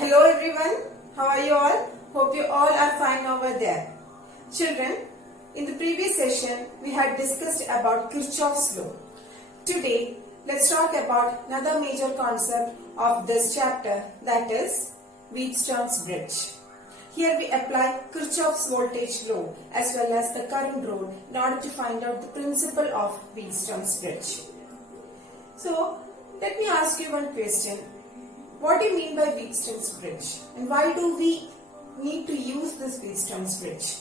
Hello everyone, how are you all? Hope you all are fine over there. Children, in the previous session we had discussed about Kirchhoff's law. Today, let's talk about another major concept of this chapter, that is Wheatstone's bridge. Here we apply Kirchhoff's voltage law as well as the current rule in order to find out the principle of Wheatstone's bridge. So, let me ask you one question. What do you mean by Wheatstone's bridge? And why do we need to use this Wheatstone's bridge?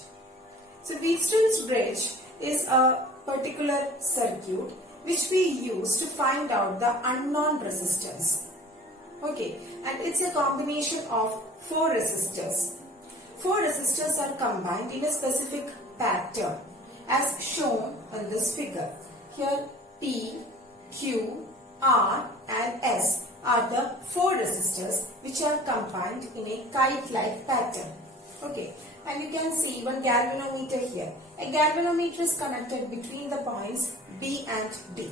So Wheatstone's bridge is a particular circuit which we use to find out the unknown resistance. Okay, and it's a combination of 4 resistors. 4 resistors are combined in a specific pattern as shown in this figure. Here P, Q, R and S are the 4 resistors which are combined in a kite-like pattern. Okay, and you can see one galvanometer here. A galvanometer is connected between the points B and D.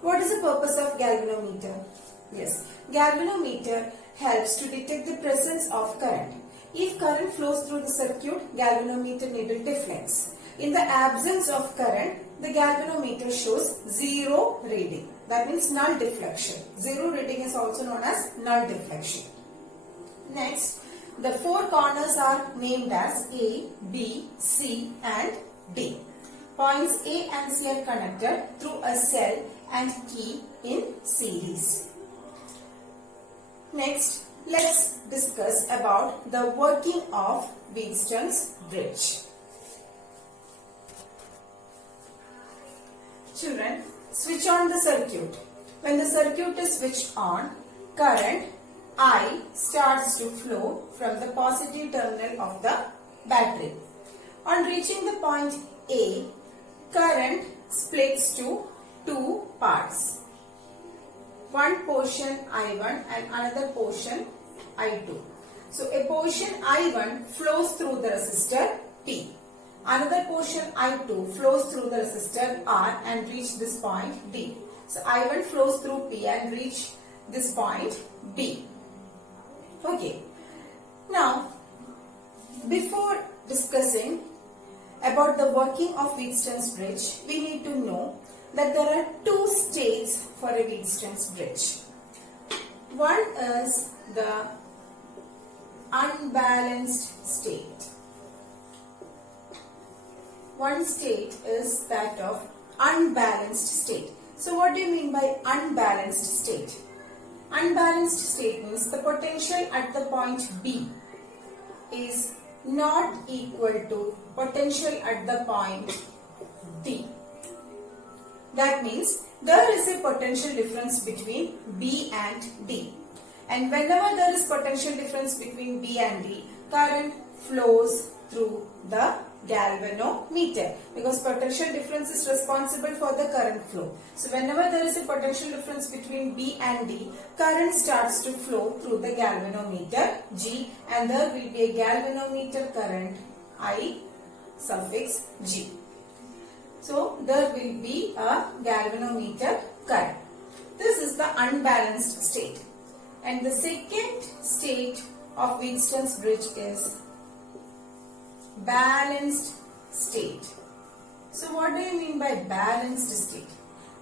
What is the purpose of galvanometer? Yes, galvanometer helps to detect the presence of current. If current flows through the circuit, galvanometer needle deflects. In the absence of current, the galvanometer shows 0 reading. That means null deflection. 0 reading is also known as null deflection. Next, the 4 corners are named as A, B, C and D. Points A and C are connected through a cell and key in series. Next, let's discuss about the working of Wheatstone's bridge. Children, switch on the circuit. When the circuit is switched on, current I starts to flow from the positive terminal of the battery. On reaching the point A, current splits to 2 parts. One portion I1 and another portion I2. So a portion I1 flows through the resistor P. Another portion I2 flows through the resistor R and reach this point D. So I1 flows through P and reach this point B. Okay. Now, before discussing about the working of Wheatstone's bridge, we need to know that there are 2 states for a Wheatstone's bridge. One is the unbalanced state. One state is that of unbalanced state. So what do you mean by unbalanced state? Unbalanced state means the potential at the point B is not equal to potential at the point D. That means there is a potential difference between B and D. And whenever there is potential difference between B and D, current flows through the galvanometer, because potential difference is responsible for the current flow. So whenever there is a potential difference between B and D, current starts to flow through the galvanometer G, and there will be a galvanometer current I suffix G. So there will be a galvanometer current. This is the unbalanced state. And the second state of Wheatstone's bridge is balanced state. So what do you mean by balanced state?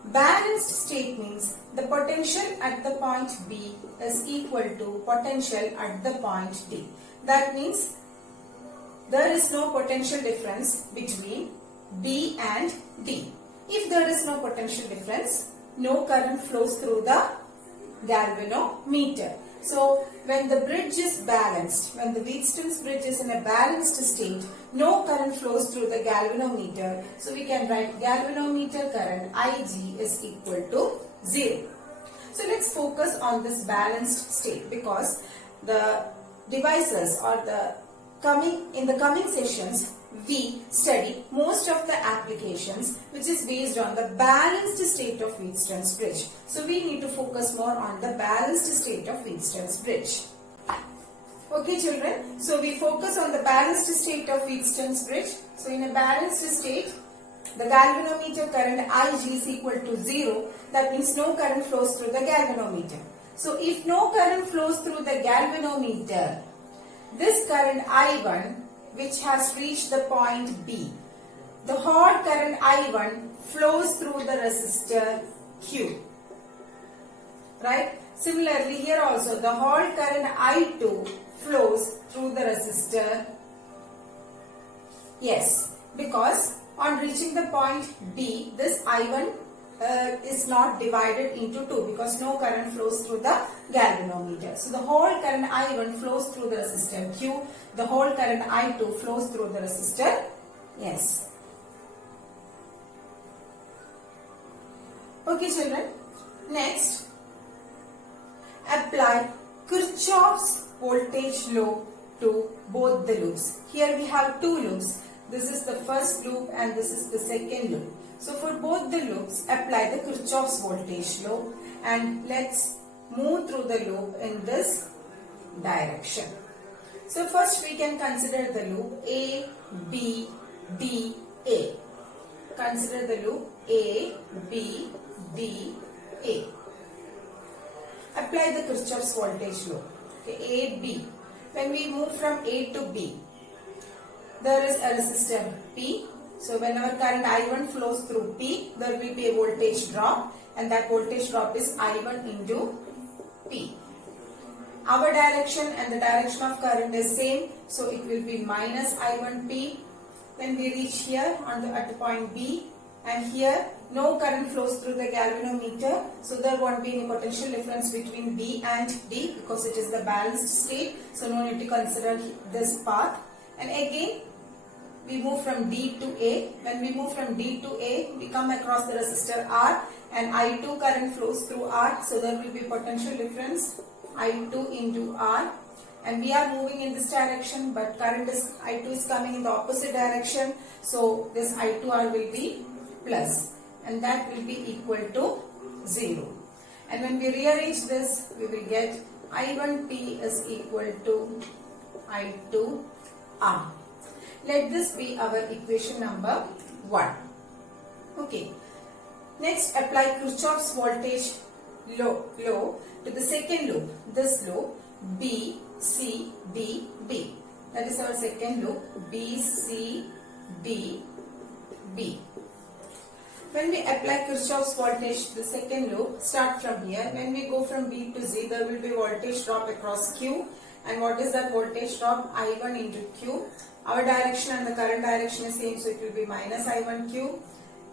Balanced state means the potential at the point B is equal to potential at the point D. That means there is no potential difference between B and D. If there is no potential difference, no current flows through the galvanometer. So when the bridge is balanced, when the Wheatstone's bridge is in a balanced state, no current flows through the galvanometer. So we can write galvanometer current Ig is equal to 0. So let's focus on this balanced state, because the devices or in the coming sessions we study most of the applications which is based on the balanced state of Wheatstone's bridge. So we need to focus more on the balanced state of Wheatstone's bridge. Okay children, so we focus on the balanced state of Wheatstone's bridge. So in a balanced state, the galvanometer current Ig is equal to 0. That means no current flows through the galvanometer. So if no current flows through the galvanometer, this current I1 which has reached the point B, the hot current I1 flows through the resistor Q. Right? Similarly here also the hot current I2 flows through the resistor S, because on reaching the point B, this I1 is not divided into two because no current flows through the galvanometer. So the whole current I1 flows through the resistor Q, the whole current I2 flows through the resistor S. Okay children, next apply Kirchhoff's voltage law to both the loops. Here we have two loops. This is the first loop and this is the second loop. So for both the loops, apply the Kirchhoff's voltage law and let's move through the loop in this direction. So first we can consider the loop A, B, D, A. Consider the loop A, B, D, A. Apply the Kirchhoff's voltage law. Okay, A, B. When we move from A to B, there is a resistor P. So whenever current I1 flows through P, there will be a voltage drop and that voltage drop is I1 into P. Our direction and the direction of current is same, so it will be minus I1P. When we reach here at the point B, and here no current flows through the galvanometer, so there won't be any potential difference between B and D because it is the balanced state, so no need to consider this path. And again we move from D to A. When we move from D to A, we come across the resistor R and I2 current flows through R, so there will be potential difference I2 into R, and we are moving in this direction but current is I2 is coming in the opposite direction, so this I2R will be plus and that will be equal to 0. And when we rearrange this, we will get I1P is equal to I2R. Let this be our equation number 1. Okay. Next, apply Kirchhoff's voltage law to the second loop. This loop B, C, D, B. That is our second loop B, C, D, B. When we apply Kirchhoff's voltage to the second loop, start from here. When we go from B to Z, there will be voltage drop across Q. And what is that voltage drop? I1 into Q. Our direction and the current direction is same, so it will be minus I1Q.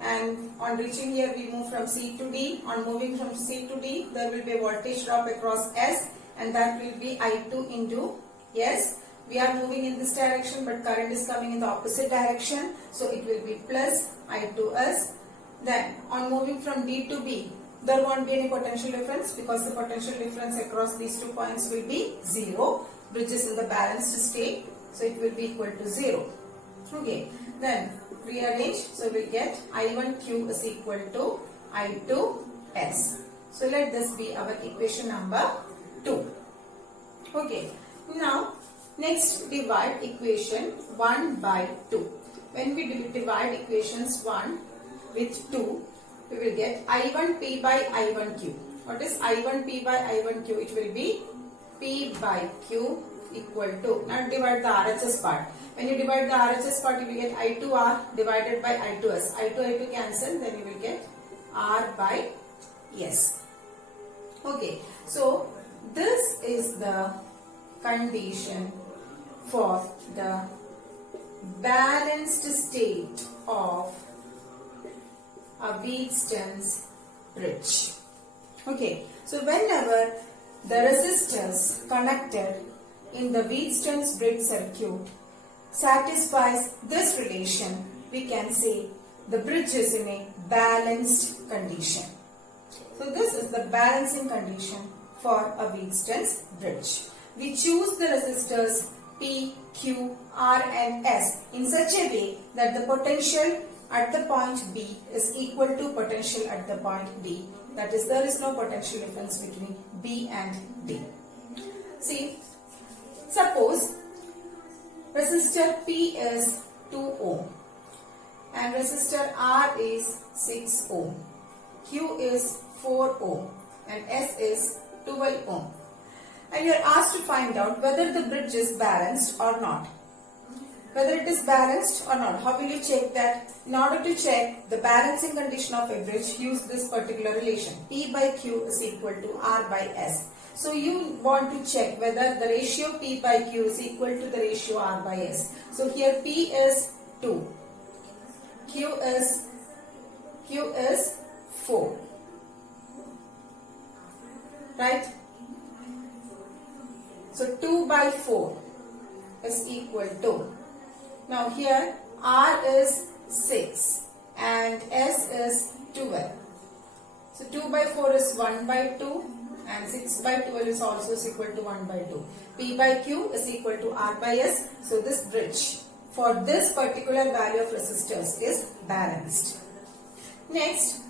And on reaching here, we move from C to D. On moving from C to D, there will be a voltage drop across S, and that will be I2 into S. We are moving in this direction, but current is coming in the opposite direction, so it will be plus I2S. Then, on moving from D to B, there won't be any potential difference because the potential difference across these 2 points will be 0. Bridge is in the balanced state, so it will be equal to 0. Okay, then rearrange, so we get I1Q is equal to I2S. So let this be our equation number 2. Okay, now next divide equation 1 by 2. When we divide equations 1 with 2, we will get I1P by I1Q. What is I1P by I1Q? It will be P by Q equal to, now divide the RHS part. When you divide the RHS part, you will get I2R divided by I2S. I2 cancel, then you will get R by S. Okay, so this is the condition for the balanced state of a Wheatstone's bridge. Okay, so whenever the resistors connected in the Wheatstone's bridge circuit satisfies this relation, we can say the bridge is in a balanced condition. So this is the balancing condition for a Wheatstone's bridge. We choose the resistors P, Q, R and S in such a way that the potential at the point B is equal to potential at the point D. That is, there is no potential difference between B and D. See, suppose resistor P is 2 ohm and resistor R is 6 ohm. Q is 4 ohm and S is 12 ohm. And you are asked to find out whether the bridge is balanced or not. Whether it is balanced or not. How will you check that? In order to check the balancing condition of a bridge, use this particular relation. P by Q is equal to R by S. So you want to check whether the ratio P by Q is equal to the ratio R by S. So here P is 2. Q is 4. Right? So 2 by 4 is equal to. Now here R is 6 and S is 12. So 2 by 4 is 1 by 2 and 6 by 12 is also equal to 1 by 2. P by Q is equal to R by S. So this bridge for this particular value of resistors is balanced. Next,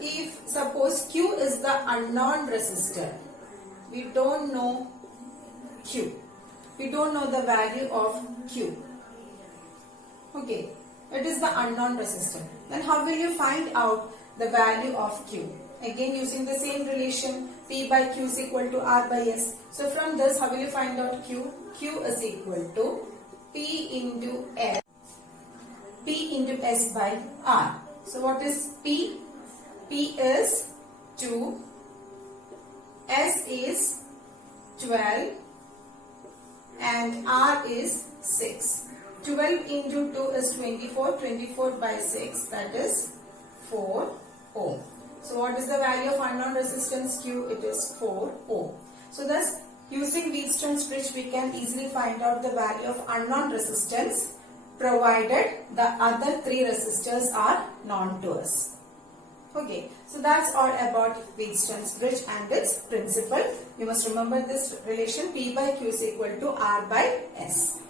if suppose Q is the unknown resistor, we don't know Q. We don't know the value of Q. Okay, it is the unknown resistor. Then how will you find out the value of Q? Again using the same relation, P by Q is equal to R by S. So from this, how will you find out Q? Q is equal to P into S. P into S by R. So what is P? P is 2, S is 12 and R is 6. 12 into 2 is 24, 24 by 6, that is 4 ohm. So what is the value of unknown resistance Q? It is 4 ohm. So thus using Wheatstone's bridge we can easily find out the value of unknown resistance provided the other 3 resistors are known to us. Okay, so that's all about Wheatstone's bridge and its principle. You must remember this relation P by Q is equal to R by S.